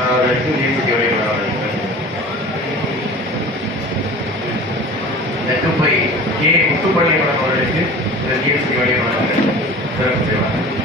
அவர்களுக்கு நீர்மிட்டி வழிபட அவர்களுக்கு தெற்குப்பை கே முத்துப்பள்ளியம்மன் அவர்களுக்கு இந்த நீர்மிட்டி வழிபட சிறப்பு செய்வார்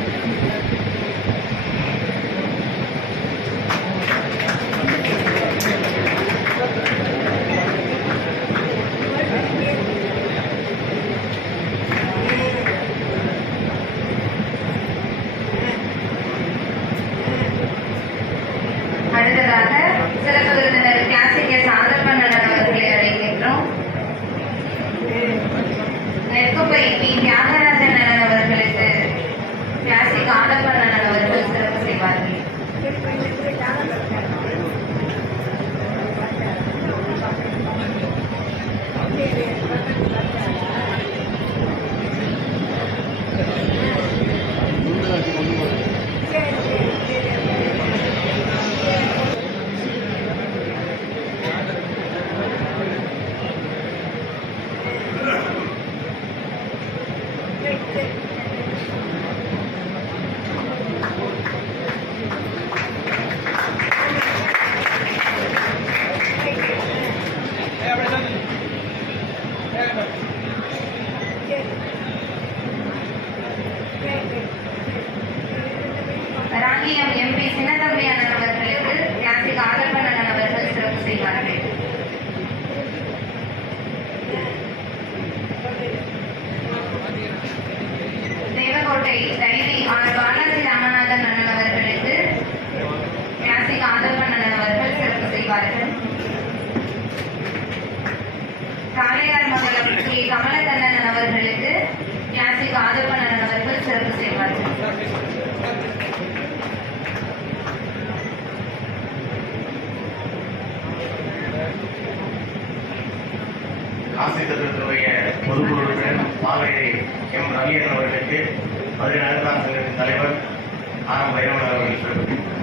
Rangiyam MP Chinnathambi Devakottai dairy R Balaji Ramanathan அண்ணன் அவர்களுக்கு கிளாசிக் ஆதர்பண்ணன் அவர்கள் சிறப்பு செய்வார்கள். காளையார் மங்கலம் கே. கமலக்கண்ணன் அவர்களுக்கு கிளாசிக் ஆதர்பண்ணன் அவர்கள் சிறப்பு செய்வார்கள். காசி பொதுக்குழுவினர் மாவேரி எம் ரவியன் அவர்களுக்கு பதினாறாம் தலைவர் ஆர் பைரவன் அவர்கள்